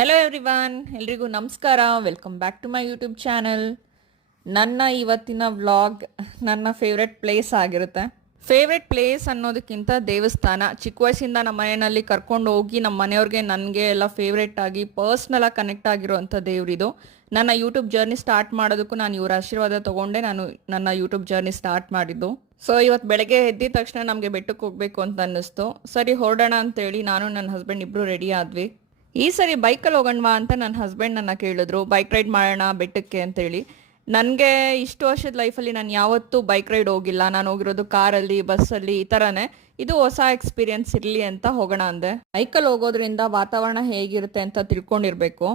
Hello everyone, ಎಲ್ರಿಗೂ ನಮಸ್ಕಾರ. Welcome back to my YouTube channel. ನನ್ನ ಇವತ್ತಿನ ವ್ಲಾಗ್ ನನ್ನ ಫೇವ್ರೆಟ್ ಪ್ಲೇಸ್ ಆಗಿರುತ್ತೆ. ಫೇವ್ರೆಟ್ ಪ್ಲೇಸ್ ಅನ್ನೋದಕ್ಕಿಂತ ದೇವಸ್ಥಾನ. ಚಿಕ್ಕ ವಯಸ್ಸಿಂದ ನಮ್ಮ ಮನೆಯಲ್ಲಿ ಕರ್ಕೊಂಡು ಹೋಗಿ ನಮ್ಮ ಮನೆಯವ್ರಿಗೆ ನನಗೆ ಎಲ್ಲ ಫೇವ್ರೆಟ್ ಆಗಿ ಪರ್ಸ್ನಲಾಗಿ ಕನೆಕ್ಟ್ ಆಗಿರುವಂಥ ದೇವರಿದು. ನನ್ನ ಯೂಟ್ಯೂಬ್ ಜರ್ನಿ ಸ್ಟಾರ್ಟ್ ಮಾಡೋದಕ್ಕೂ ನಾನು ಇವರ ಆಶೀರ್ವಾದ ತೊಗೊಂಡೆ ನಾನು ನನ್ನ ಯೂಟ್ಯೂಬ್ ಜರ್ನಿ ಸ್ಟಾರ್ಟ್ ಮಾಡಿದ್ದು. ಸೊ ಇವತ್ತು ಬೆಳಗ್ಗೆ ಎದ್ದಿದ ತಕ್ಷಣ ನಮಗೆ ಬೆಟ್ಟಕ್ಕೆ ಹೋಗಬೇಕು ಅಂತ ಅನ್ನಿಸ್ತು. ಸರಿ ಹೊರಡೋಣ ಅಂತೇಳಿ ನಾನು ನನ್ನ ಹಸ್ಬೆಂಡ್ ಇಬ್ಬರು ರೆಡಿ ಆದ್ವಿ. ಈ ಸರಿ ಬೈಕಲ್ಲಿ ಹೋಗೋಣವಾ ಅಂತ ನನ್ನ ಹಸ್ಬೆಂಡ್ ನನ್ನ ಕೇಳಿದ್ರು, ಬೈಕ್ ರೈಡ್ ಮಾಡೋಣ ಬೆಟ್ಟಕ್ಕೆ ಅಂತೇಳಿ. ನನಗೆ ಇಷ್ಟು ವರ್ಷದ ಲೈಫಲ್ಲಿ ನಾನು ಯಾವತ್ತೂ ಬೈಕ್ ರೈಡ್ ಹೋಗಿಲ್ಲ. ನಾನು ಹೋಗಿರೋದು ಕಾರಲ್ಲಿ, ಬಸ್ಸಲ್ಲಿ, ಈ ಥರನೇ. ಇದು ಹೊಸ ಎಕ್ಸ್ಪೀರಿಯನ್ಸ್ ಇರಲಿ ಅಂತ ಹೋಗೋಣ ಅಂದೆ. ಬೈಕಲ್ಲಿ ಹೋಗೋದ್ರಿಂದ ವಾತಾವರಣ ಹೇಗಿರುತ್ತೆ ಅಂತ ತಿಳ್ಕೊಂಡಿರ್ಬೇಕು.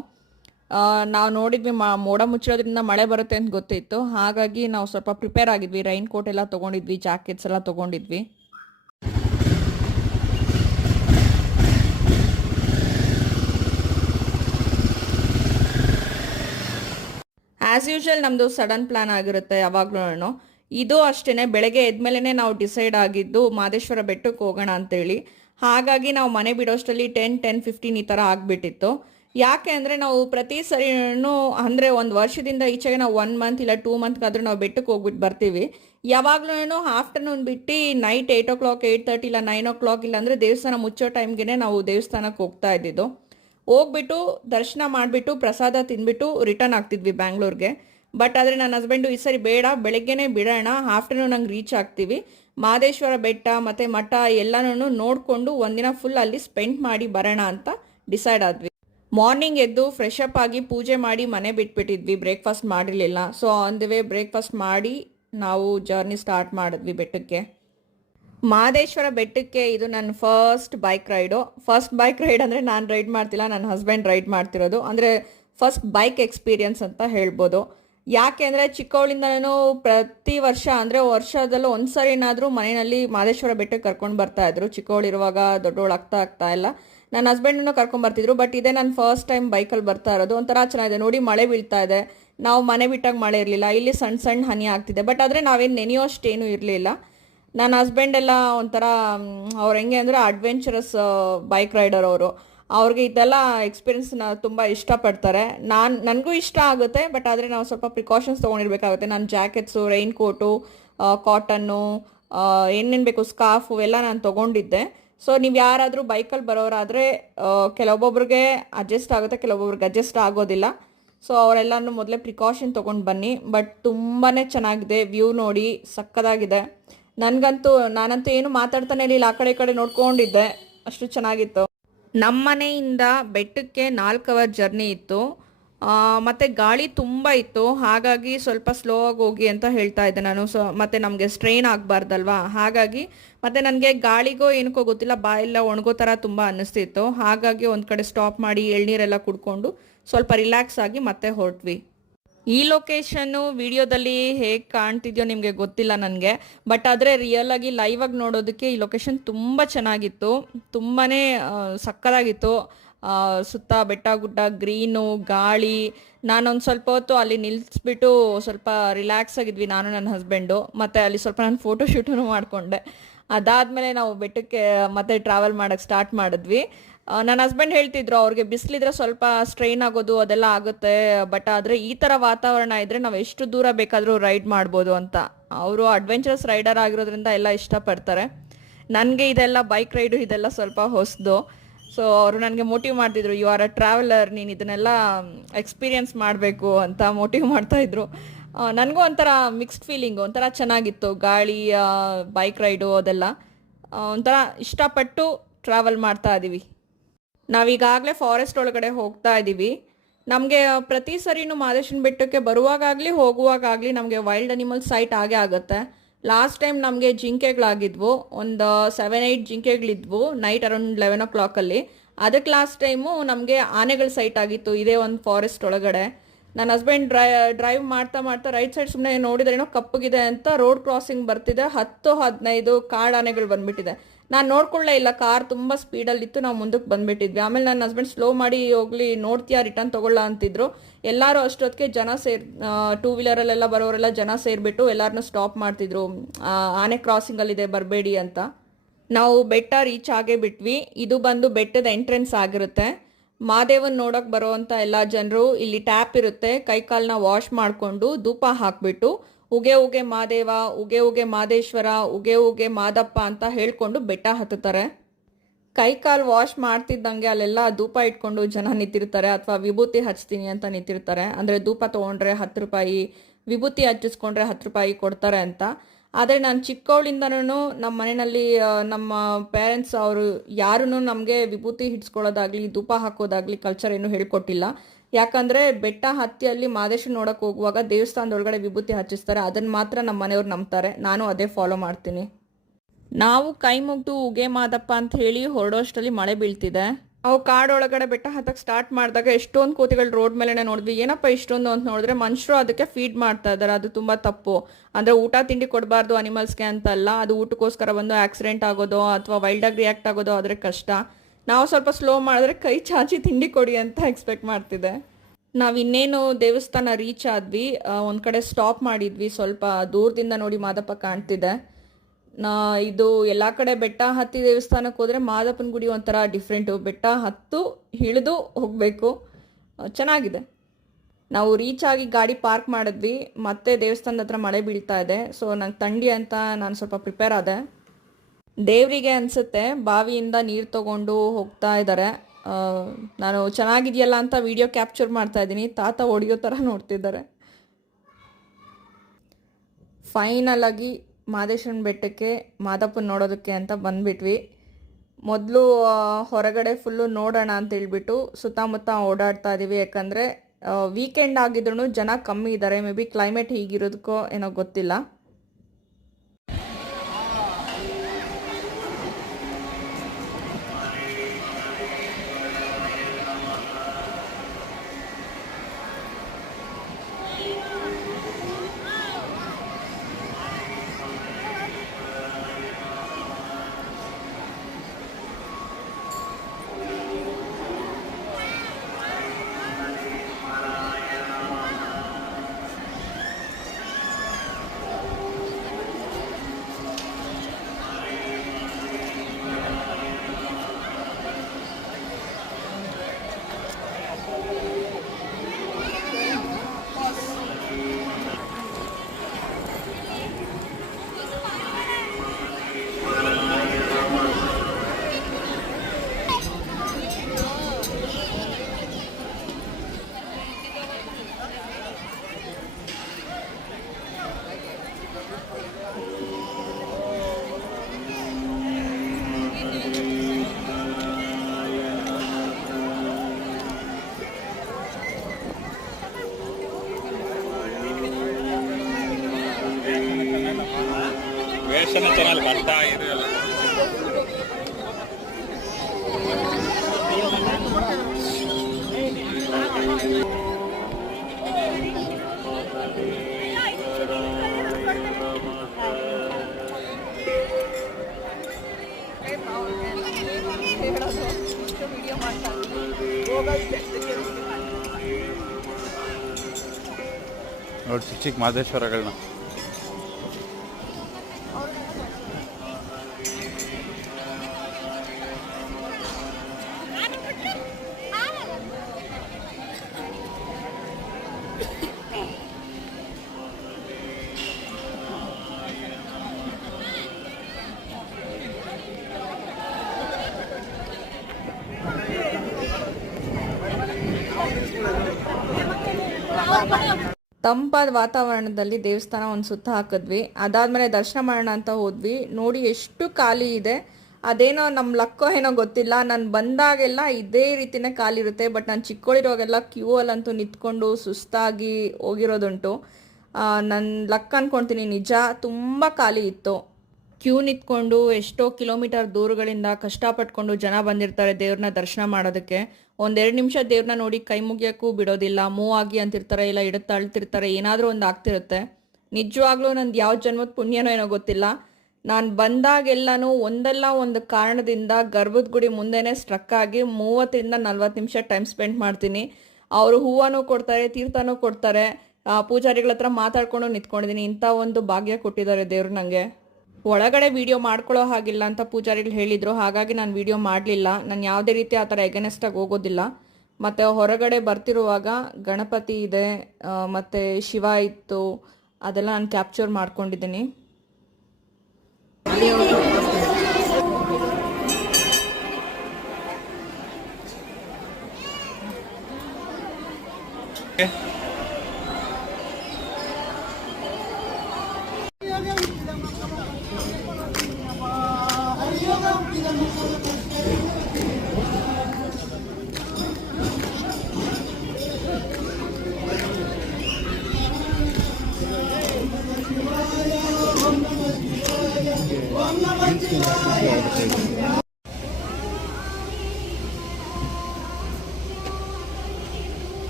ನಾವು ನೋಡಿದ್ವಿ ಮೋಡ ಮುಚ್ಚಿರೋದ್ರಿಂದ ಮಳೆ ಬರುತ್ತೆ ಅಂತ ಗೊತ್ತಿತ್ತು. ಹಾಗಾಗಿ ನಾವು ಸ್ವಲ್ಪ ಪ್ರಿಪೇರ್ ಆಗಿದ್ವಿ. ರೈನ್ ಕೋಟ್ ಎಲ್ಲ ತೊಗೊಂಡಿದ್ವಿ, ಜಾಕೆಟ್ಸ್ ಎಲ್ಲ ತೊಗೊಂಡಿದ್ವಿ. ಆ್ಯಸ್ ಯೂಶುವಲ್ ನಮ್ಮದು ಸಡನ್ ಪ್ಲ್ಯಾನ್ ಆಗಿರುತ್ತೆ ಯಾವಾಗಲೂ. ಇದು ಅಷ್ಟೇ, ಬೆಳಗ್ಗೆ ಎದ್ಮೇಲೆ ನಾವು ಡಿಸೈಡ್ ಆಗಿದ್ದು ಮಾದೇಶ್ವರ ಬೆಟ್ಟಕ್ಕೆ ಹೋಗೋಣ ಅಂತೇಳಿ. ಹಾಗಾಗಿ ನಾವು ಮನೆ ಬಿಡೋಷ್ಟರಲ್ಲಿ 10-15 ಈ ಥರ ಆಗಿಬಿಟ್ಟಿತ್ತು. ಯಾಕೆ ಅಂದರೆ ನಾವು ಪ್ರತಿ ಸರಿನೂ ಅಂದರೆ ಒಂದು ವರ್ಷದಿಂದ ಈಚೆಗೆ ನಾವು 1 ಮಂತ್ ಇಲ್ಲ 2 ಮಂತ್ಗಾದರೂ ನಾವು ಬೆಟ್ಟಕ್ಕೆ ಹೋಗ್ಬಿಟ್ಟು ಬರ್ತೀವಿ. ಯಾವಾಗಲೂ ಆಫ್ಟರ್ನೂನ್ ಬಿಟ್ಟು ನೈಟ್ 8 o'clock, 8:30 ಇಲ್ಲ 9 o'clock ಇಲ್ಲ ಅಂದರೆ ದೇವಸ್ಥಾನ ಮುಚ್ಚೋ ಟೈಮ್ಗೆ ನಾವು ದೇವಸ್ಥಾನಕ್ಕೆ ಹೋಗ್ತಾ ಇದ್ದಿದ್ದು. ಹೋಗ್ಬಿಟ್ಟು ದರ್ಶನ ಮಾಡಿಬಿಟ್ಟು ಪ್ರಸಾದ ತಿಂದ್ಬಿಟ್ಟು ರಿಟರ್ನ್ ಆಗ್ತಿದ್ವಿ ಬ್ಯಾಂಗ್ಳೂರ್ಗೆ. ಬಟ್ ಆದರೆ ನನ್ನ ಹಸ್ಬೆಂಡು ಈ ಸರಿ ಬೇಡ, ಬೆಳಗ್ಗೆನೇ ಬಿಡೋಣ, ಆಫ್ಟರ್ನೂನ್ ಹಂಗೆ ರೀಚ್ ಆಗ್ತೀವಿ, ಮಾದೇಶ್ವರ ಬೆಟ್ಟ ಮತ್ತು ಮಠ ಎಲ್ಲನೂ ನೋಡಿಕೊಂಡು ಒಂದಿನ ಫುಲ್ ಅಲ್ಲಿ ಸ್ಪೆಂಡ್ ಮಾಡಿ ಬರೋಣ ಅಂತ ಡಿಸೈಡ್ ಆದ್ವಿ. ಮಾರ್ನಿಂಗ್ ಎದ್ದು ಫ್ರೆಶ್ ಅಪ್ ಆಗಿ ಪೂಜೆ ಮಾಡಿ ಮನೆ ಬಿಟ್ಬಿಟ್ಟಿದ್ವಿ, ಬ್ರೇಕ್ಫಾಸ್ಟ್ ಮಾಡಿರಲಿಲ್ಲ. So on the way breakfast ಮಾಡಿ ನಾವು ಜರ್ನಿ ಸ್ಟಾರ್ಟ್ ಮಾಡಿದ್ವಿ ಬೆಟ್ಟಕ್ಕೆ. ಮಾದೇಶ್ವರ ಬೆಟ್ಟಕ್ಕೆ ಇದು ನನ್ನ ಫಸ್ಟ್ ಬೈಕ್ ರೈಡ್ ಅಂದರೆ ನಾನು ರೈಡ್ ಮಾಡ್ತಿಲ್ಲ, ನನ್ನ ಹಸ್ಬೆಂಡ್ ರೈಡ್ ಮಾಡ್ತಿರೋದು. ಅಂದರೆ ಫಸ್ಟ್ ಬೈಕ್ ಎಕ್ಸ್ಪೀರಿಯನ್ಸ್ ಅಂತ ಹೇಳ್ಬೋದು. ಯಾಕೆ ಅಂದರೆ ಚಿಕ್ಕವಳಿಂದನೂ ಪ್ರತಿ ವರ್ಷ ಅಂದರೆ ವರ್ಷದಲ್ಲೂ ಒಂದು ಸರಿನಾದರೂ ಮನೆಯಲ್ಲಿ ಮಾದೇಶ್ವರ ಬೆಟ್ಟಕ್ಕೆ ಕರ್ಕೊಂಡು ಬರ್ತಾಯಿದ್ರು. ಚಿಕ್ಕವಳಿರುವಾಗ ದೊಡ್ಡವಳು ಆಗ್ತಾ ಇಲ್ಲ ನನ್ನ ಹಸ್ಬೆಂಡನ್ನು ಕರ್ಕೊಂಬರ್ತಿದ್ರು. ಬಟ್ ಇದೇ ನಾನು ಫಸ್ಟ್ ಟೈಮ್ ಬೈಕಲ್ಲಿ ಬರ್ತಾ ಇರೋದು. ಒಂಥರ ಚೆನ್ನಾಗಿದೆ. ನೋಡಿ, ಮಳೆ ಬೀಳ್ತಾ ಇದೆ. ನಾವು ಮನೆ ಬಿಟ್ಟಾಗ ಮಳೆ ಇರಲಿಲ್ಲ, ಇಲ್ಲಿ ಸಣ್ಣ ಸಣ್ಣ ಹನಿ ಆಗ್ತಿದೆ. ಬಟ್ ಆದರೆ ನಾವೇನು ನೆನೆಯೋಷ್ಟೇನೂ ಇರಲಿಲ್ಲ. ನನ್ನ ಹಸ್ಬೆಂಡ್ ಎಲ್ಲ ಒಂಥರ ಅವ್ರು ಹೆಂಗೆ ಅಂದರೆ ಅಡ್ವೆಂಚರಸ್ ಬೈಕ್ ರೈಡರ್ ಅವರು. ಅವ್ರಿಗೆ ಇದೆಲ್ಲ ಎಕ್ಸ್ಪೀರಿಯನ್ಸ್ನ ತುಂಬ ಇಷ್ಟಪಡ್ತಾರೆ. ನನಗೂ ಇಷ್ಟ ಆಗುತ್ತೆ. ಬಟ್ ಆದರೆ ನಾವು ಸ್ವಲ್ಪ ಪ್ರಿಕಾಷನ್ಸ್ ತೊಗೊಂಡಿರ್ಬೇಕಾಗುತ್ತೆ. ನಾನು ಜಾಕೆಟ್ಸು, ರೈನ್ ಕೋಟು, ಕಾಟನ್ನು, ಏನೇನು ಬೇಕು ಸ್ಕಾರ್ಫು ಎಲ್ಲ ನಾನು ತೊಗೊಂಡಿದ್ದೆ. ಸೊ ನೀವು ಯಾರಾದರೂ ಬೈಕಲ್ಲಿ ಬರೋರಾದರೆ ಕೆಲವೊಬ್ಬೊಬ್ರಿಗೆ ಅಡ್ಜಸ್ಟ್ ಆಗುತ್ತೆ, ಕೆಲವೊಬ್ಬೊಬ್ರಿಗೆ ಅಡ್ಜಸ್ಟ್ ಆಗೋದಿಲ್ಲ. ಸೊ ಅವರೆಲ್ಲನೂ ಮೊದಲೇ ಪ್ರಿಕಾಷನ್ ತೊಗೊಂಡು ಬನ್ನಿ. ಬಟ್ ತುಂಬಾ ಚೆನ್ನಾಗಿದೆ, ವ್ಯೂ ನೋಡಿ ಸಕ್ಕದಾಗಿದೆ. ನಾನಂತೂ ಏನು ಮಾತಾಡ್ತಾನೆ ಇರಲಿಲ್ಲ, ಆ ಕಡೆ ನೋಡ್ಕೊಂಡಿದ್ದೆ, ಅಷ್ಟು ಚೆನ್ನಾಗಿತ್ತು. ನಮ್ಮ ಮನೆಯಿಂದ ಬೆಟ್ಟಕ್ಕೆ 4 ಅವರ್ ಜರ್ನಿ ಇತ್ತು. ಮತ್ತು ಗಾಳಿ ತುಂಬ ಇತ್ತು. ಹಾಗಾಗಿ ಸ್ವಲ್ಪ ಸ್ಲೋ ಆಗಿ ಹೋಗಿ ಅಂತ ಹೇಳ್ತಾ ಇದ್ದೆ ನಾನು. ಮತ್ತು ನಮಗೆ ಸ್ಟ್ರೈನ್ ಆಗಬಾರ್ದಲ್ವಾ, ಹಾಗಾಗಿ. ಮತ್ತು ನನಗೆ ಗಾಳಿಗೋ ಏನಕ್ಕೋ ಗೊತ್ತಿಲ್ಲ, ಬಾಯೆಲ್ಲ ಒಣಗೋ ಥರ ತುಂಬ ಅನ್ನಿಸ್ತಿತ್ತು. ಹಾಗಾಗಿ ಒಂದು ಕಡೆ ಸ್ಟಾಪ್ ಮಾಡಿ ಎಳ್ನೀರೆಲ್ಲ ಕುಡ್ಕೊಂಡು ಸ್ವಲ್ಪ ರಿಲ್ಯಾಕ್ಸ್ ಆಗಿ ಮತ್ತೆ ಹೊರಟ್ವಿ. ಈ ಲೊಕೇಶನ್ನು ವಿಡಿಯೋದಲ್ಲಿ ಹೇಗೆ ಕಾಣ್ತಿದ್ಯೋ ನಿಮಗೆ ಗೊತ್ತಿಲ್ಲ ನನಗೆ. ಬಟ್ ಆದರೆ ರಿಯಲಾಗಿ ಲೈವಾಗಿ ನೋಡೋದಕ್ಕೆ ಈ ಲೊಕೇಶನ್ ತುಂಬ ಚೆನ್ನಾಗಿತ್ತು, ತುಂಬಾ ಸಕ್ಕತ್ತಾಗಿತ್ತು. ಸುತ್ತ ಬೆಟ್ಟ ಗುಡ್ಡ, ಗ್ರೀನು, ಗಾಳಿ. ನಾನೊಂದು ಸ್ವಲ್ಪ ಹೊತ್ತು ಅಲ್ಲಿ ನಿಲ್ಲಿಸ್ಬಿಟ್ಟು ಸ್ವಲ್ಪ ರಿಲ್ಯಾಕ್ಸ್ ಆಗಿದ್ವಿ ನಾನು ನನ್ನ ಹಸ್ಬೆಂಡು. ಮತ್ತು ಅಲ್ಲಿ ಸ್ವಲ್ಪ ನಾನು ಫೋಟೋಶೂಟೂ ಮಾಡಿಕೊಂಡೆ. ಅದಾದಮೇಲೆ ನಾವು ಬೆಟ್ಟಕ್ಕೆ ಮತ್ತೆ ಟ್ರಾವೆಲ್ ಮಾಡೋಕ್ಕೆ ಸ್ಟಾರ್ಟ್ ಮಾಡಿದ್ವಿ. ನನ್ನ ಹಸ್ಬೆಂಡ್ ಹೇಳ್ತಿದ್ರು ಅವ್ರಿಗೆ ಬಿಸಿಲಿದ್ರೆ ಸ್ವಲ್ಪ ಸ್ಟ್ರೈನ್ ಆಗೋದು ಅದೆಲ್ಲ ಆಗುತ್ತೆ, ಬಟ್ ಆದರೆ ಈ ಥರ ವಾತಾವರಣ ಇದ್ದರೆ ನಾವು ಎಷ್ಟು ದೂರ ಬೇಕಾದರೂ ರೈಡ್ ಮಾಡ್ಬೋದು ಅಂತ. ಅವರು ಅಡ್ವೆಂಚರಸ್ ರೈಡರ್ ಆಗಿರೋದ್ರಿಂದ ಎಲ್ಲ ಇಷ್ಟಪಡ್ತಾರೆ. ನನಗೆ ಇದೆಲ್ಲ ಬೈಕ್ ರೈಡು ಇದೆಲ್ಲ ಸ್ವಲ್ಪ ಹೊಸದು. ಸೊ ಅವರು ನನಗೆ ಮೋಟಿವ್ ಮಾಡ್ತಿದ್ರು, ಯು ಆರ್ ಅ ಟ್ರಾವೆಲರ್, ನೀನು ಇದನ್ನೆಲ್ಲ ಎಕ್ಸ್ಪೀರಿಯನ್ಸ್ ಮಾಡಬೇಕು ಅಂತ ಮೋಟಿವ್ ಮಾಡ್ತಾಯಿದ್ರು. ನನಗೂ ಒಂಥರ ಮಿಕ್ಸ್ಡ್ ಫೀಲಿಂಗು, ಒಂಥರ ಚೆನ್ನಾಗಿತ್ತು. ಗಾಳಿ, ಬೈಕ್ ರೈಡು ಅದೆಲ್ಲ ಒಂಥರ ಇಷ್ಟಪಟ್ಟು ಟ್ರಾವೆಲ್ ಮಾಡ್ತಾ ಇದ್ದೀವಿ. ನಾವೀಗಾಗಲೇ ಫಾರೆಸ್ಟ್ ಒಳಗಡೆ ಹೋಗ್ತಾ ಇದ್ದೀವಿ. ನಮಗೆ ಪ್ರತಿ ಸರಿನೂ ಮಾದೇಶ್ವರನ ಬೆಟ್ಟಕ್ಕೆ ಬರುವಾಗಲಿ ಹೋಗುವಾಗಲಿ ನಮಗೆ ವೈಲ್ಡ್ ಅನಿಮಲ್ ಸೈಟ್ ಆಗೇ ಆಗುತ್ತೆ. ಲಾಸ್ಟ್ ಟೈಮ್ ನಮಗೆ ಜಿಂಕೆಗಳಾಗಿದ್ವು, ಒಂದು 7-8 ಜಿಂಕೆಗಳಿದ್ವು ನೈಟ್ ಅರೌಂಡ್ 11 o'clock. ಅದಕ್ಕೆ ಲಾಸ್ಟ್ ಟೈಮು ನಮಗೆ ಆನೆಗಳ ಸೈಟ್ ಆಗಿತ್ತು ಇದೇ ಒಂದು ಫಾರೆಸ್ಟ್ ಒಳಗಡೆ. ನನ್ನ ಹಸ್ಬೆಂಡ್ ಡ್ರೈವ್ ಮಾಡ್ತಾ ರೈಟ್ ಸೈಡ್ ಸುಮ್ಮನೆ ನೋಡಿದ್ರೆ ಏನೋ ಕಪ್ಪಗಿದೆ ಅಂತ ರೋಡ್ ಕ್ರಾಸಿಂಗ್ ಬರ್ತಿದೆ, 10-15 ಕಾಡಾನೆಗಳು ಬಂದ್ಬಿಟ್ಟಿದೆ. ನಾನು ನೋಡ್ಕೊಳ್ಳೇ ಇಲ್ಲ, ಕಾರ್ ತುಂಬ ಸ್ಪೀಡಲ್ಲಿತ್ತು, ನಾವು ಮುಂದಕ್ಕೆ ಬಂದುಬಿಟ್ಟಿದ್ವಿ. ಆಮೇಲೆ ನನ್ನ ಹಸ್ಬೆಂಡ್ ಸ್ಲೋ ಮಾಡಿ ಹೋಗ್ಲಿ, ನೋಡ್ತೀಯಾ ರಿಟರ್ನ್ ತೊಗೊಳ್ಳ ಅಂತಿದ್ರು. ಎಲ್ಲರೂ ಅಷ್ಟೊತ್ತಿಗೆ ಜನ ಟೂ ವೀಲರಲ್ಲೆಲ್ಲ ಬರೋರೆಲ್ಲ ಜನ ಸೇರಿಬಿಟ್ಟು ಎಲ್ಲರನ್ನೂ ಸ್ಟಾಪ್ ಮಾಡ್ತಿದ್ರು, ಆನೆ ಕ್ರಾಸಿಂಗಲ್ಲಿದೆ ಬರಬೇಡಿ ಅಂತ. ನಾವು ಬೆಟ್ಟ ರೀಚ್ ಆಗೇ ಬಿಟ್ವಿ. ಇದು ಬಂದು ಬೆಟ್ಟದ ಎಂಟ್ರೆನ್ಸ್ ಆಗಿರುತ್ತೆ. ಮಾದೇವನ್ ನೋಡೋಕೆ ಬರೋವಂಥ ಎಲ್ಲ ಜನರು ಇಲ್ಲಿ ಟ್ಯಾಪ್ ಇರುತ್ತೆ, ಕೈಕಾಲನ್ನ ವಾಶ್ ಮಾಡಿಕೊಂಡು ಧೂಪ ಹಾಕಿಬಿಟ್ಟು ಉಗೆ ಉಗೆ ಮಾದೇವ, ಉಗೆ ಉಗೆ ಮಾದೇಶ್ವರ, ಉಗೆ ಉಗೆ ಮಾದಪ್ಪ ಅಂತ ಹೇಳ್ಕೊಂಡು ಬೆಟ್ಟ ಹತ್ತುತ್ತಾರೆ. ಕೈಕಾಲು ವಾಶ್ ಮಾಡ್ತಿದ್ದಂಗೆ ಅಲ್ಲೆಲ್ಲ ಧೂಪ ಇಟ್ಕೊಂಡು ಜನ ನಿಂತಿರ್ತಾರೆ, ಅಥವಾ ವಿಭೂತಿ ಹಚ್ತೀನಿ ಅಂತ ನಿಂತಿರ್ತಾರೆ. ಅಂದರೆ ಧೂಪ ತೊಗೊಂಡ್ರೆ 10 ರೂಪಾಯಿ, ವಿಭೂತಿ ಹಚ್ಚಿಸ್ಕೊಂಡ್ರೆ 10 ರೂಪಾಯಿ ಕೊಡ್ತಾರೆ ಅಂತ. ಆದರೆ ನಾನು ಚಿಕ್ಕವಳಿಂದನೂ ನಮ್ಮ ಮನೆಯಲ್ಲಿ ನಮ್ಮ ಪೇರೆಂಟ್ಸ್ ಅವರು ಯಾರೂ ನಮಗೆ ವಿಭೂತಿ ಹಿಡ್ಸ್ಕೊಳ್ಳೋದಾಗಲಿ ಧೂಪ ಹಾಕೋದಾಗಲಿ ಕಲ್ಚರ್ ಏನೂ ಹೇಳ್ಕೊಟ್ಟಿಲ್ಲ. ಯಾಕಂದರೆ ಬೆಟ್ಟ ಹತ್ತಿಯಲ್ಲಿ ಮಾದೇಶ್ವರ ನೋಡೋಕೆ ಹೋಗುವಾಗ ದೇವಸ್ಥಾನದೊಳಗಡೆ ವಿಭೂತಿ ಹಚ್ಚಿಸ್ತಾರೆ, ಅದನ್ನು ಮಾತ್ರ ನಮ್ಮ ಮನೆಯವ್ರು ನಂಬ್ತಾರೆ. ನಾನು ಅದೇ ಫಾಲೋ ಮಾಡ್ತೀನಿ. ನಾವು ಕೈ ಮುಗ್ದು ಉಗೆ ಮಾದಪ್ಪ ಅಂತ ಹೇಳಿ ಹೊರಡೋಷ್ಟರಲ್ಲಿ ಮಳೆ ಬೀಳ್ತಿದೆ. ನಾವು ಕಾಡೊಳಗಡೆ ಬೆಟ್ಟ ಹತ್ತಕ್ಕೆ ಸ್ಟಾರ್ಟ್ ಮಾಡಿದಾಗ ಎಷ್ಟೊಂದು ಕೋತಿಗಳು ರೋಡ್ ಮೇಲೆ ನೋಡಿದ್ವಿ. ಏನಪ್ಪ ಇಷ್ಟೊಂದು ಅಂತ ನೋಡಿದ್ರೆ ಮನುಷ್ಯರು ಅದಕ್ಕೆ ಫೀಡ್ ಮಾಡ್ತಾ ಇದ್ದಾರೆ. ಅದು ತುಂಬ ತಪ್ಪು. ಅಂದರೆ ಊಟ ತಿಂಡಿ ಕೊಡಬಾರ್ದು ಅನಿಮಲ್ಸ್ಗೆ ಅಂತಲ್ಲ, ಅದು ಊಟಕ್ಕೋಸ್ಕರ ಬಂದು ಆಕ್ಸಿಡೆಂಟ್ ಆಗೋದು ಅಥವಾ ವೈಲ್ಡಾಗಿ ರಿಯಾಕ್ಟ್ ಆಗೋದು ಆದರೆ ಕಷ್ಟ. ನಾವು ಸ್ವಲ್ಪ ಸ್ಲೋ ಮಾಡಿದ್ರೆ ಕೈ ಚಾಚಿ ತಿಂಡಿ ಕೊಡಿ ಅಂತ ಎಕ್ಸ್ಪೆಕ್ಟ್ ಮಾಡ್ತಿದ್ದೆ. ನಾವು ಇನ್ನೇನು ದೇವಸ್ಥಾನ ರೀಚ್ ಆದ್ವಿ, ಒಂದು ಕಡೆ ಸ್ಟಾಪ್ ಮಾಡಿದ್ವಿ. ಸ್ವಲ್ಪ ದೂರದಿಂದ ನೋಡಿ ಮಾದಪ್ಪ ಕಾಣ್ತಿದೆ. ಇದು ಎಲ್ಲ ಕಡೆ ಬೆಟ್ಟ ಹತ್ತಿ ದೇವಸ್ಥಾನಕ್ಕೆ ಹೋದರೆ ಮಾದಪ್ಪನ ಗುಡಿ ಒಂಥರ ಡಿಫ್ರೆಂಟು. ಬೆಟ್ಟ ಹತ್ತು ಇಳಿದು ಹೋಗಬೇಕು, ಚೆನ್ನಾಗಿದೆ. ನಾವು ರೀಚ್ ಆಗಿ ಗಾಡಿ ಪಾರ್ಕ್ ಮಾಡಿದ್ವಿ. ಮತ್ತೆ ದೇವಸ್ಥಾನದ ಹತ್ರ ಮಳೆ ಬೀಳ್ತಾ ಇದೆ. ಸೊ ನಂಗೆ ಥಂಡಿ ಅಂತ ನಾನು ಸ್ವಲ್ಪ ಪ್ರಿಪೇರ್ ಆದೆ. ದೇವರಿಗೆ ಅನಿಸುತ್ತೆ ಬಾವಿಯಿಂದ ನೀರು ತೊಗೊಂಡು ಹೋಗ್ತಾ ಇದ್ದಾರೆ. ನಾನು ಚೆನ್ನಾಗಿದೆಯಲ್ಲ ಅಂತ ವಿಡಿಯೋ ಕ್ಯಾಪ್ಚರ್ ಮಾಡ್ತಾ ಇದ್ದೀನಿ. ತಾತ ಹೊಡೆಯೋ ಥರ ನೋಡ್ತಿದ್ದಾರೆ. ಫೈನಲ್ ಆಗಿ ಮಾದೇಶ್ವರನ ಬೆಟ್ಟಕ್ಕೆ ಮಾದಪ್ಪನ ನೋಡೋದಕ್ಕೆ ಅಂತ ಬಂದುಬಿಟ್ವಿ. ಮೊದಲು ಹೊರಗಡೆ ಫುಲ್ಲು ನೋಡೋಣ ಅಂತ ಹೇಳ್ಬಿಟ್ಟು ಸುತ್ತಮುತ್ತ ಓಡಾಡ್ತಾ ಇದ್ದೀವಿ. ಯಾಕಂದರೆ ವೀಕೆಂಡ್ ಆಗಿದ್ರೂ ಜನ ಕಮ್ಮಿ ಇದ್ದಾರೆ. ಮೇ ಬಿ ಕ್ಲೈಮೇಟ್ ಹೀಗಿರೋದಕ್ಕೋ ಏನೋ ಗೊತ್ತಿಲ್ಲ. ಚಾನಲ್ ಬರ್ತಾ ಇರಲ್ಲ. ನೋಡಿ ಚಿಕ್ಕ ಚಿಕ್ಕ ಮಾದೇಶ್ವರಗಳನ್ನ. ತಂಪಾದ ವಾತಾವರಣದಲ್ಲಿ ದೇವಸ್ಥಾನ ಒಂದು ಸುತ್ತ ಹಾಕಿದ್ವಿ. ಅದಾದಮೇಲೆ ದರ್ಶನ ಮಾಡೋಣ ಅಂತ ಹೋದ್ವಿ. ನೋಡಿ ಎಷ್ಟು ಖಾಲಿ ಇದೆ. ಅದೇನೋ ನಮ್ಮ ಲಕ್ಕೋ ಏನೋ ಗೊತ್ತಿಲ್ಲ. ನಾನು ಬಂದಾಗೆಲ್ಲ ಇದೇ ರೀತಿನೇ ಖಾಲಿ ಇರುತ್ತೆ. ಬಟ್ ನಾನು ಚಿಕ್ಕವಳಿರೋಗೆಲ್ಲ ಕ್ಯೂ ಅಲ್ಲಂತೂ ನಿಂತ್ಕೊಂಡು ಸುಸ್ತಾಗಿ ಹೋಗಿರೋದುಂಟು. ನನ್ನ ಲಕ್ ಅನ್ಕೊಳ್ತೀನಿ. ನಿಜ ತುಂಬ ಖಾಲಿ ಇತ್ತು. ಕ್ಯೂ ನಿಂತ್ಕೊಂಡು ಎಷ್ಟೋ ಕಿಲೋಮೀಟರ್ ದೂರಗಳಿಂದ ಕಷ್ಟಪಟ್ಕೊಂಡು ಜನ ಬಂದಿರ್ತಾರೆ ದೇವ್ರನ್ನ ದರ್ಶನ ಮಾಡೋದಕ್ಕೆ. 1-2 ನಿಮಿಷ ದೇವ್ರನ್ನ ನೋಡಿ ಕೈ ಮುಗಿಯೋಕ್ಕೂ ಬಿಡೋದಿಲ್ಲ. ಮೂವ್ ಆಗಿ ಅಂತಿರ್ತಾರೆ, ಇಲ್ಲ ಇಡುತ್ತಾ ಅಳ್ತಿರ್ತಾರೆ, ಏನಾದರೂ ಒಂದು ಆಗ್ತಿರುತ್ತೆ. ನಿಜವಾಗ್ಲೂ ನಂದು ಯಾವ ಜನ್ಮದ ಪುಣ್ಯನೋ ಏನೋ ಗೊತ್ತಿಲ್ಲ. ನಾನು ಬಂದಾಗೆಲ್ಲನೂ ಒಂದಲ್ಲ ಒಂದು ಕಾರಣದಿಂದ ಗರ್ಭದ ಗುಡಿ ಮುಂದೆನೇ ಸ್ಟ್ರಕ್ ಆಗಿ 30-40 ನಿಮಿಷ ಟೈಮ್ ಸ್ಪೆಂಡ್ ಮಾಡ್ತೀನಿ. ಅವರು ಹೂವನೂ ಕೊಡ್ತಾರೆ, ತೀರ್ಥನೂ ಕೊಡ್ತಾರೆ. ಪೂಜಾರಿಗಳ ಹತ್ರ ಮಾತಾಡ್ಕೊಂಡು ನಿಂತ್ಕೊಂಡಿದ್ದೀನಿ. ಇಂಥ ಒಂದು ಭಾಗ್ಯ ಕೊಟ್ಟಿದ್ದಾರೆ ದೇವ್ರು ನನಗೆ. ಒಳಗಡೆ ವಿಡಿಯೋ ಮಾಡ್ಕೊಳ್ಳೋ ಹಾಗಿಲ್ಲ ಅಂತ ಪೂಜಾರಿಗಳು ಹೇಳಿದರು. ಹಾಗಾಗಿ ನಾನು ವಿಡಿಯೋ ಮಾಡಲಿಲ್ಲ. ನಾನು ಯಾವುದೇ ರೀತಿ ಆ ಥರ ಎಗನೆಸ್ಟಾಗಿ ಹೋಗೋದಿಲ್ಲ. ಮತ್ತು ಹೊರಗಡೆ ಬರ್ತಿರುವಾಗ ಗಣಪತಿ ಇದೆ, ಮತ್ತು ಶಿವ ಇತ್ತು, ಅದೆಲ್ಲ ನಾನು ಕ್ಯಾಪ್ಚರ್ ಮಾಡ್ಕೊಂಡಿದ್ದೀನಿ.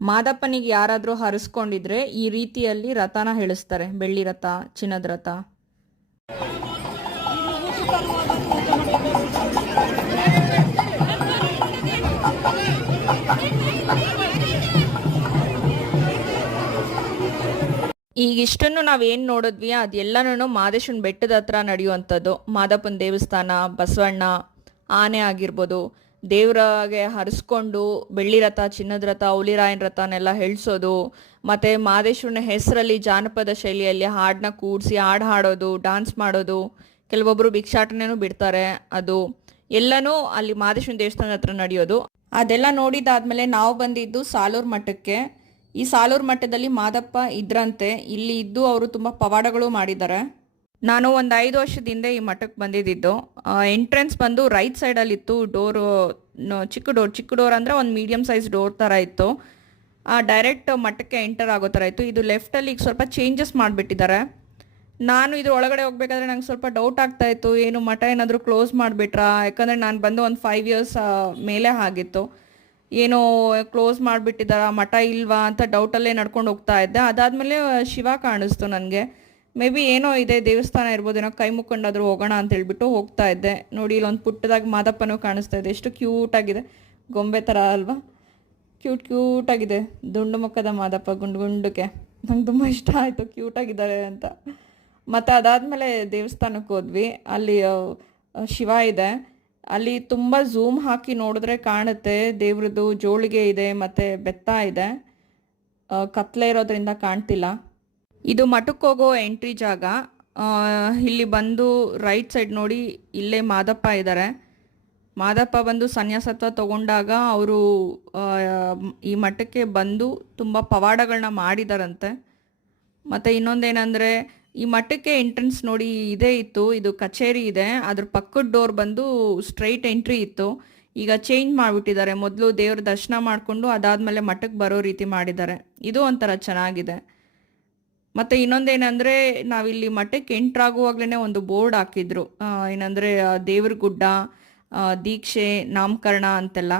ಮಾದಪ್ಪನಿಗೆ ಯಾರಾದರೂ ಹರಿಸ್ಕೊಂಡಿದ್ರೆ ಈ ರೀತಿಯಲ್ಲಿ ರಥನ ಹೇಳಿಸ್ತಾರೆ, ಬೆಳ್ಳಿ ರಥ, ಚಿನ್ನದ ರಥ. ಈಗಿಷ್ಟನ್ನು ನಾವೇನು ನೋಡಿದ್ವಿ ಅದೆಲ್ಲನೂ ಮಾದೇಶ್ವರನ ಬೆಟ್ಟದ ಹತ್ರ ನಡೆಯುವಂಥದ್ದು. ಮಾದಪ್ಪನ ದೇವಸ್ಥಾನ, ಬಸವಣ್ಣ, ಆನೆ ಆಗಿರ್ಬೋದು, ದೇವರಾಗೆ ಹರಿಸ್ಕೊಂಡು ಬೆಳ್ಳಿ ರಥ, ಚಿನ್ನದ ರಥ, ಹುಲಿರಾಯನ ರಥನೆಲ್ಲ ಹೇಳಿಸೋದು, ಮತ್ತು ಮಾದೇಶ್ವರನ ಹೆಸರಲ್ಲಿ ಜಾನಪದ ಶೈಲಿಯಲ್ಲಿ ಹಾಡನ್ನ ಕೂಡಿಸಿ ಹಾಡು ಹಾಡೋದು, ಡಾನ್ಸ್ ಮಾಡೋದು, ಕೆಲವೊಬ್ಬರು ಭಿಕ್ಷಾಟನೆನೂ ಬಿಡ್ತಾರೆ. ಅದು ಎಲ್ಲನೂ ಅಲ್ಲಿ ಮಾದೇಶ್ವರನ ದೇವಸ್ಥಾನದ ಹತ್ರ ನಡೆಯೋದು. ಅದೆಲ್ಲ ನೋಡಿದಾದ್ಮೇಲೆ ನಾವು ಬಂದಿದ್ದು ಸಾಲೂರು ಮಠಕ್ಕೆ. ಈ ಸಾಲೂರು ಮಠದಲ್ಲಿ ಮಾದಪ್ಪ ಇದ್ರಂತೆ. ಇಲ್ಲಿ ಇದ್ದು ಅವರು ತುಂಬ ಪವಾಡಗಳು ಮಾಡಿದ್ದಾರೆ. ನಾನು ಒಂದು 5 ವರ್ಷದ ಹಿಂದೆ ಈ ಮಠಕ್ಕೆ ಬಂದಿದ್ದು. ಎಂಟ್ರೆನ್ಸ್ ಬಂದು ರೈಟ್ ಸೈಡಲ್ಲಿತ್ತು. ಡೋರು ಚಿಕ್ಕ ಡೋರ್ ಅಂದರೆ ಒಂದು ಮೀಡಿಯಮ್ ಸೈಜ್ ಡೋರ್ ಥರ ಇತ್ತು. ಡೈರೆಕ್ಟ್ ಮಠಕ್ಕೆ ಎಂಟರ್ ಆಗೋ ಥರ ಇತ್ತು. ಇದು ಲೆಫ್ಟಲ್ಲಿ ಈಗ ಸ್ವಲ್ಪ ಚೇಂಜಸ್ ಮಾಡಿಬಿಟ್ಟಿದ್ದಾರೆ. ನಾನು ಇದು ಒಳಗಡೆ ಹೋಗ್ಬೇಕಾದ್ರೆ ನಂಗೆ ಸ್ವಲ್ಪ ಡೌಟ್ ಆಗ್ತಾಯಿತ್ತು, ಏನು ಮಠ ಏನಾದರೂ ಕ್ಲೋಸ್ ಮಾಡಿಬಿಟ್ರಾ? ಯಾಕಂದರೆ ನಾನು ಬಂದು ಒಂದು 5 ಇಯರ್ಸ್ ಮೇಲೆ ಆಗಿತ್ತು. ಏನೋ ಕ್ಲೋಸ್ ಮಾಡಿಬಿಟ್ಟಿದ್ದಾರಾ, ಮಠ ಇಲ್ವಾ ಅಂತ ಡೌಟಲ್ಲೇ ನಡ್ಕೊಂಡು ಹೋಗ್ತಾ ಇದ್ದೆ. ಅದಾದಮೇಲೆ ಶಿವ ಕಾಣಿಸ್ತು ನನಗೆ. ಮೇ ಬಿ ಏನೋ ಇದೆ, ದೇವಸ್ಥಾನ ಇರ್ಬೋದೇನೋ, ಕೈ ಮುಕ್ಕೊಂಡಾದರೂ ಹೋಗೋಣ ಅಂತ ಹೇಳ್ಬಿಟ್ಟು ಹೋಗ್ತಾ ಇದ್ದೆ. ನೋಡಿ ಇಲ್ಲೊಂದು ಪುಟ್ಟದಾಗಿ ಮಾದಪ್ಪನೂ ಕಾಣಿಸ್ತಾ ಇದೆ. ಎಷ್ಟು ಕ್ಯೂಟಾಗಿದೆ, ಗೊಂಬೆ ಥರ ಅಲ್ವಾ? ಕ್ಯೂಟಾಗಿದೆ. ದುಂಡು ಮುಖದ ಮಾದಪ್ಪ, ಗುಂಡುಗೆ ನಂಗೆ ತುಂಬ ಇಷ್ಟ ಆಯಿತು, ಕ್ಯೂಟಾಗಿದ್ದಾರೆ ಅಂತ. ಮತ್ತು ಅದಾದಮೇಲೆ ದೇವಸ್ಥಾನಕ್ಕೆ ಹೋದ್ವಿ. ಅಲ್ಲಿ ಶಿವ ಇದೆ. ಅಲ್ಲಿ ತುಂಬ ಝೂಮ್ ಹಾಕಿ ನೋಡಿದ್ರೆ ಕಾಣುತ್ತೆ ದೇವ್ರದ್ದು ಜೋಳಿಗೆ ಇದೆ ಮತ್ತು ಬೆತ್ತ ಇದೆ. ಕತ್ಲೆ ಇರೋದ್ರಿಂದ ಕಾಣ್ತಿಲ್ಲ. ಇದು ಮಠಕ್ಕೆ ಹೋಗೋ ಎಂಟ್ರಿ ಜಾಗ. ಇಲ್ಲಿ ಬಂದು ರೈಟ್ ಸೈಡ್ ನೋಡಿ, ಇಲ್ಲೇ ಮಾದಪ್ಪ ಇದ್ದಾರೆ. ಮಾದಪ್ಪ ಬಂದು ಸನ್ಯಾಸತ್ವ ತಗೊಂಡಾಗ ಅವರು ಈ ಮಠಕ್ಕೆ ಬಂದು ತುಂಬ ಪವಾಡಗಳನ್ನ ಮಾಡಿದಾರಂತೆ. ಮತ್ತು ಇನ್ನೊಂದೇನೆಂದರೆ, ಈ ಮಠಕ್ಕೆ ಎಂಟ್ರೆನ್ಸ್ ನೋಡಿ ಇದೇ ಇತ್ತು, ಇದು ಕಚೇರಿ ಇದೆ, ಅದ್ರ ಪಕ್ಕದ ಡೋರ್ ಬಂದು ಸ್ಟ್ರೈಟ್ ಎಂಟ್ರಿ ಇತ್ತು. ಈಗ ಚೇಂಜ್ ಮಾಡಿಬಿಟ್ಟಿದ್ದಾರೆ. ಮೊದಲು ದೇವ್ರ ದರ್ಶನ ಮಾಡಿಕೊಂಡು ಅದಾದಮೇಲೆ ಮಠಕ್ಕೆ ಬರೋ ರೀತಿ ಮಾಡಿದ್ದಾರೆ. ಇದು ಒಂಥರ ಚೆನ್ನಾಗಿದೆ. ಮತ್ತು ಇನ್ನೊಂದೇನೆಂದರೆ, ನಾವಿಲ್ಲಿ ಮಠಕ್ಕೆ ಎಂಟ್ರಾಗುವಾಗಲೇ ಒಂದು ಬೋರ್ಡ್ ಹಾಕಿದ್ರು, ಏನಂದರೆ ದೇವ್ರ ಗುಡ್ಡ, ದೀಕ್ಷೆ, ನಾಮಕರಣ ಅಂತೆಲ್ಲ.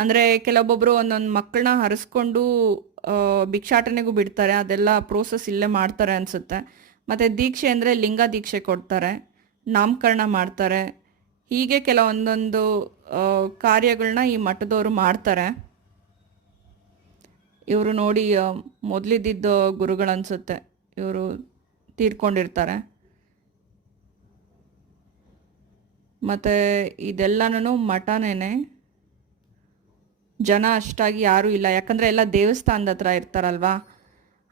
ಅಂದರೆ ಕೆಲವೊಬ್ಬೊಬ್ಬರು ಒಂದೊಂದು ಮಕ್ಕಳನ್ನ ಹರಿಸ್ಕೊಂಡು ಭಿಕ್ಷಾಟನೆಗೂ ಬಿಡ್ತಾರೆ. ಅದೆಲ್ಲ ಪ್ರೋಸೆಸ್ ಇಲ್ಲೇ ಮಾಡ್ತಾರೆ ಅನಿಸುತ್ತೆ. ಮತ್ತು ದೀಕ್ಷೆ ಅಂದರೆ ಲಿಂಗ ದೀಕ್ಷೆ ಕೊಡ್ತಾರೆ, ನಾಮಕರಣ ಮಾಡ್ತಾರೆ. ಹೀಗೆ ಕೆಲವೊಂದೊಂದು ಕಾರ್ಯಗಳನ್ನ ಈ ಮಠದವರು ಮಾಡ್ತಾರೆ. ಇವರು ನೋಡಿ ಮೊದಲಿದ್ದಿದ್ದ ಗುರುಗಳನ್ಸುತ್ತೆ, ಇವರು ತೀರ್ಕೊಂಡಿರ್ತಾರೆ. ಮತ್ತು ಇದೆಲ್ಲನೂ ಮಠನೇ. ಜನ ಅಷ್ಟಾಗಿ ಯಾರೂ ಇಲ್ಲ, ಯಾಕಂದರೆ ಎಲ್ಲ ದೇವಸ್ಥಾನದ ಹತ್ರ ಇರ್ತಾರಲ್ವ,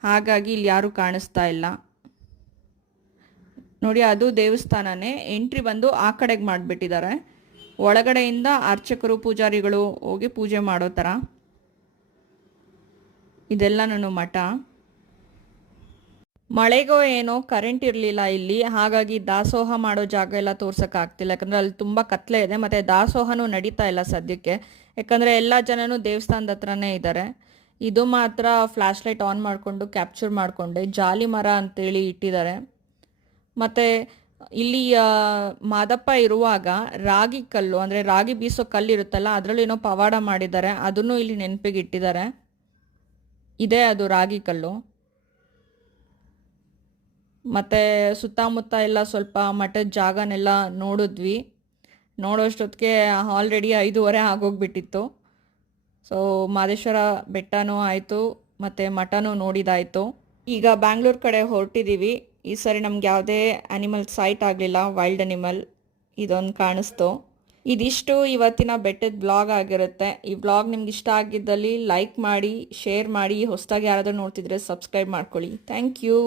ಹಾಗಾಗಿ ಇಲ್ಲಿ ಯಾರೂ ಕಾಣಿಸ್ತಾ ಇಲ್ಲ. ನೋಡಿ, ಅದು ದೇವಸ್ಥಾನನೇ. ಎಂಟ್ರಿ ಬಂದು ಆ ಕಡೆಗೆ ಮಾಡಿಬಿಟ್ಟಿದ್ದಾರೆ. ಒಳಗಡೆಯಿಂದ ಅರ್ಚಕರು, ಪೂಜಾರಿಗಳು ಹೋಗಿ ಪೂಜೆ ಮಾಡೋ ಥರ. ಇದೆಲ್ಲನೂ ಮಠ. ಮಳೆಗೋ ಏನೋ ಕರೆಂಟ್ ಇರಲಿಲ್ಲ ಇಲ್ಲಿ, ಹಾಗಾಗಿ ದಾಸೋಹ ಮಾಡೋ ಜಾಗ ಎಲ್ಲ ತೋರ್ಸೋಕ್ಕಾಗ್ತಿಲ್ಲ. ಯಾಕಂದರೆ ಅಲ್ಲಿ ತುಂಬ ಕತ್ಲೆ ಇದೆ. ಮತ್ತು ದಾಸೋಹನೂ ನಡೀತಾ ಇಲ್ಲ ಸದ್ಯಕ್ಕೆ, ಯಾಕಂದರೆ ಎಲ್ಲ ಜನನೂ ದೇವಸ್ಥಾನದ ಹತ್ರನೇ ಇದ್ದಾರೆ. ಇದು ಮಾತ್ರ ಫ್ಲ್ಯಾಶ್ ಲೈಟ್ ಆನ್ ಮಾಡಿಕೊಂಡು ಕ್ಯಾಪ್ಚರ್ ಮಾಡಿಕೊಂಡೆ. ಜಾಲಿ ಮರ ಅಂತೇಳಿ ಇಟ್ಟಿದ್ದಾರೆ. ಮತ್ತು ಇಲ್ಲಿ ಮಾದಪ್ಪ ಇರುವಾಗ ರಾಗಿ ಕಲ್ಲು ಅಂದರೆ ರಾಗಿ ಬೀಸೋ ಕಲ್ಲು ಇರುತ್ತಲ್ಲ ಅದರಲ್ಲಿ ಏನೋ ಪವಾಡ ಮಾಡಿದ್ದಾರೆ, ಅದನ್ನು ಇಲ್ಲಿ ನೆನಪಿಗೆ ಇಟ್ಟಿದ್ದಾರೆ. ಇದೇ ಅದು ರಾಗಿ ಕಲ್ಲು. ಮತ್ತು ಸುತ್ತಮುತ್ತ ಎಲ್ಲ ಸ್ವಲ್ಪ ಮಠದ ಜಾಗನೆಲ್ಲ ನೋಡಿದ್ವಿ. ನೋಡೋಷ್ಟೊತ್ತಿಗೆ ಆಲ್ರೆಡಿ 5:30 ಆಗೋಗ್ಬಿಟ್ಟಿತ್ತು. ಸೊ ಮಾದೇಶ್ವರ ಬೆಟ್ಟನೂ ಆಯಿತು ಮತ್ತು ಮಠನೂ ನೋಡಿದಾಯಿತು. ಈಗ ಬ್ಯಾಂಗ್ಳೂರ್ ಕಡೆ ಹೊರಟಿದ್ದೀವಿ. ಈ ಸರಿ ನಮ್ಗೆ ಯಾವುದೇ ಆ್ಯನಿಮಲ್ ಸೈಟ್ ಆಗಲಿಲ್ಲ, ವೈಲ್ಡ್ ಅನಿಮಲ್ ಇದೊಂದು ಕಾಣಿಸ್ತು. ಇದಿಷ್ಟು ಇವತ್ತಿನ ಬೆಟ್ಟದ ಬ್ಲಾಗ್ ಆಗಿರುತ್ತೆ. ಈ ಬ್ಲಾಗ್ ನಿಮ್ಗೆ ಇಷ್ಟ ಆಗಿದ್ದಲ್ಲಿ ಲೈಕ್ ಮಾಡಿ, ಶೇರ್ ಮಾಡಿ, ಹೊಸದಾಗಿ ಯಾರಾದರೂ ನೋಡ್ತಿದ್ರೆ ಸಬ್ಸ್ಕ್ರೈಬ್ ಮಾಡ್ಕೊಳ್ಳಿ. Thank you.